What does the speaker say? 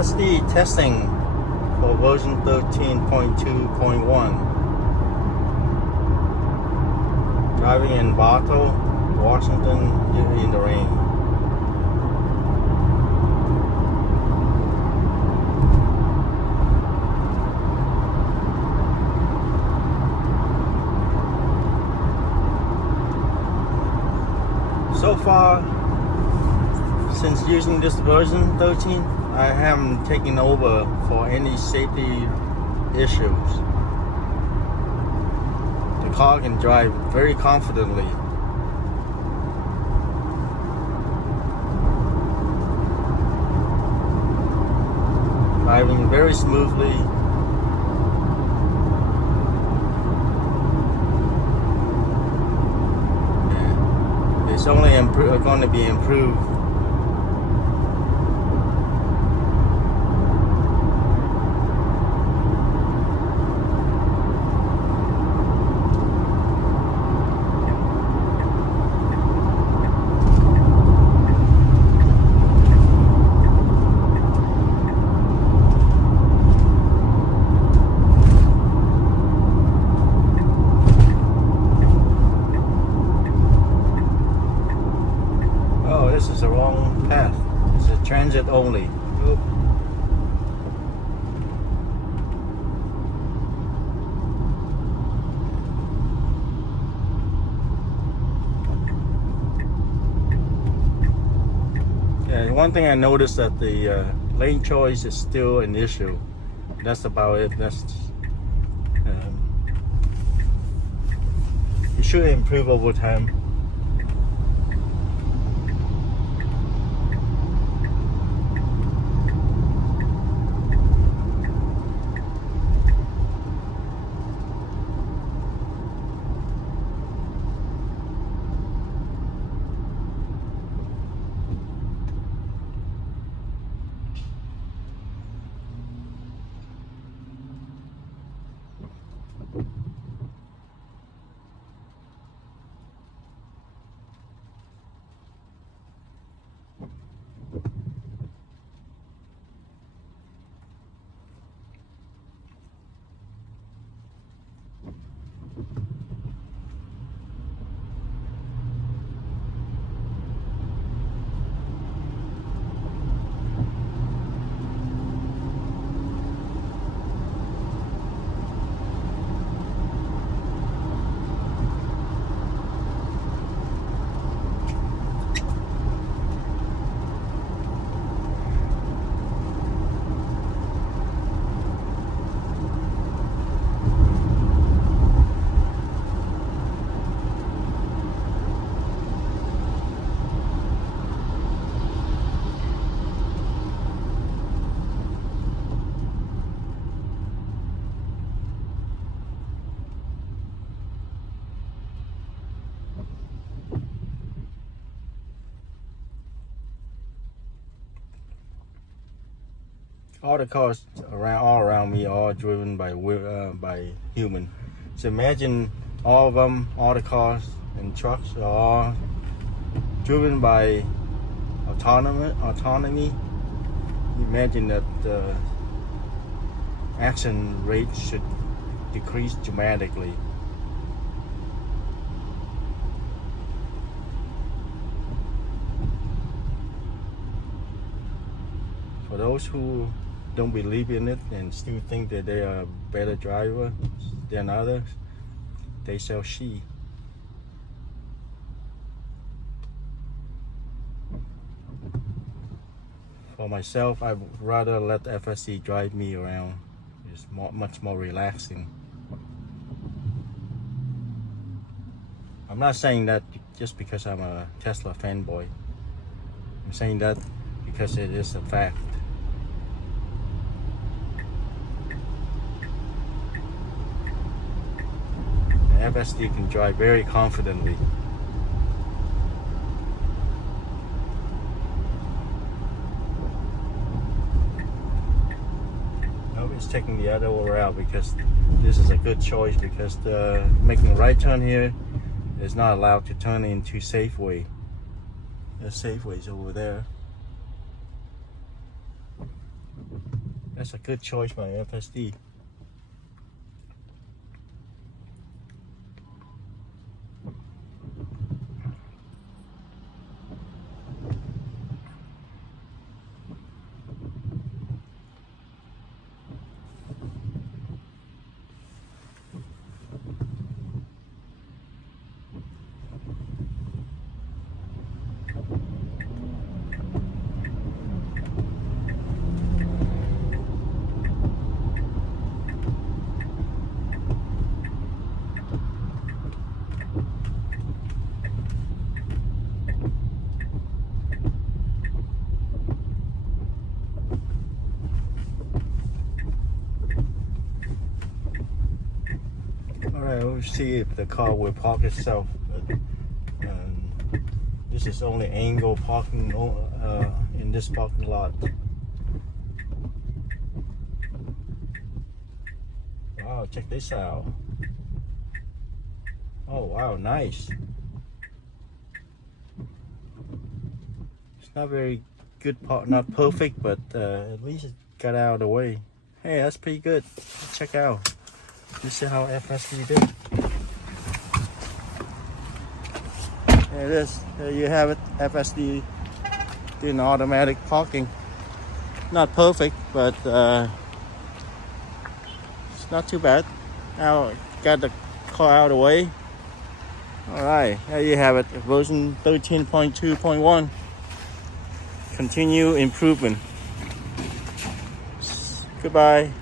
FSD testing for version 13.2.1. Driving in Bartow, Washington in the rain. So far, since using this version 13, I haven't taken over for any safety issues. The car can drive very confidently. Driving very smoothly. It's only going to be improved. This is the wrong path. It's a transit only. Oop. Yeah, one thing I noticed that the lane choice is still an issue. That's about it. It should improve over time. All the cars all around me are driven by human. So imagine all of them, all the cars and trucks are all driven by autonomy. Imagine that the accident rate should decrease dramatically. For those who don't believe in it and still think that they are a better driver than others, they shall see. For myself, I'd rather let FSD drive me around. It's much more relaxing. I'm not saying that just because I'm a Tesla fanboy. I'm saying that because it is a fact. FSD can drive very confidently. Nobody's taking the other route because this is a good choice, because making a right turn here is not allowed to turn into Safeway. There's Safeways over there. That's a good choice by FSD. Alright, we'll see if the car will park itself. This is only angle parking in this parking lot. Wow, check this out. Oh wow, nice. It's not very good, not perfect, but at least it got out of the way. Hey, that's pretty good. Check out. This is how FSD did. There it is. There you have it. FSD doing automatic parking. Not perfect, but it's not too bad. Now got the car out of the way. Alright, there you have it. Version 13.2.1. Continue improvement. Goodbye.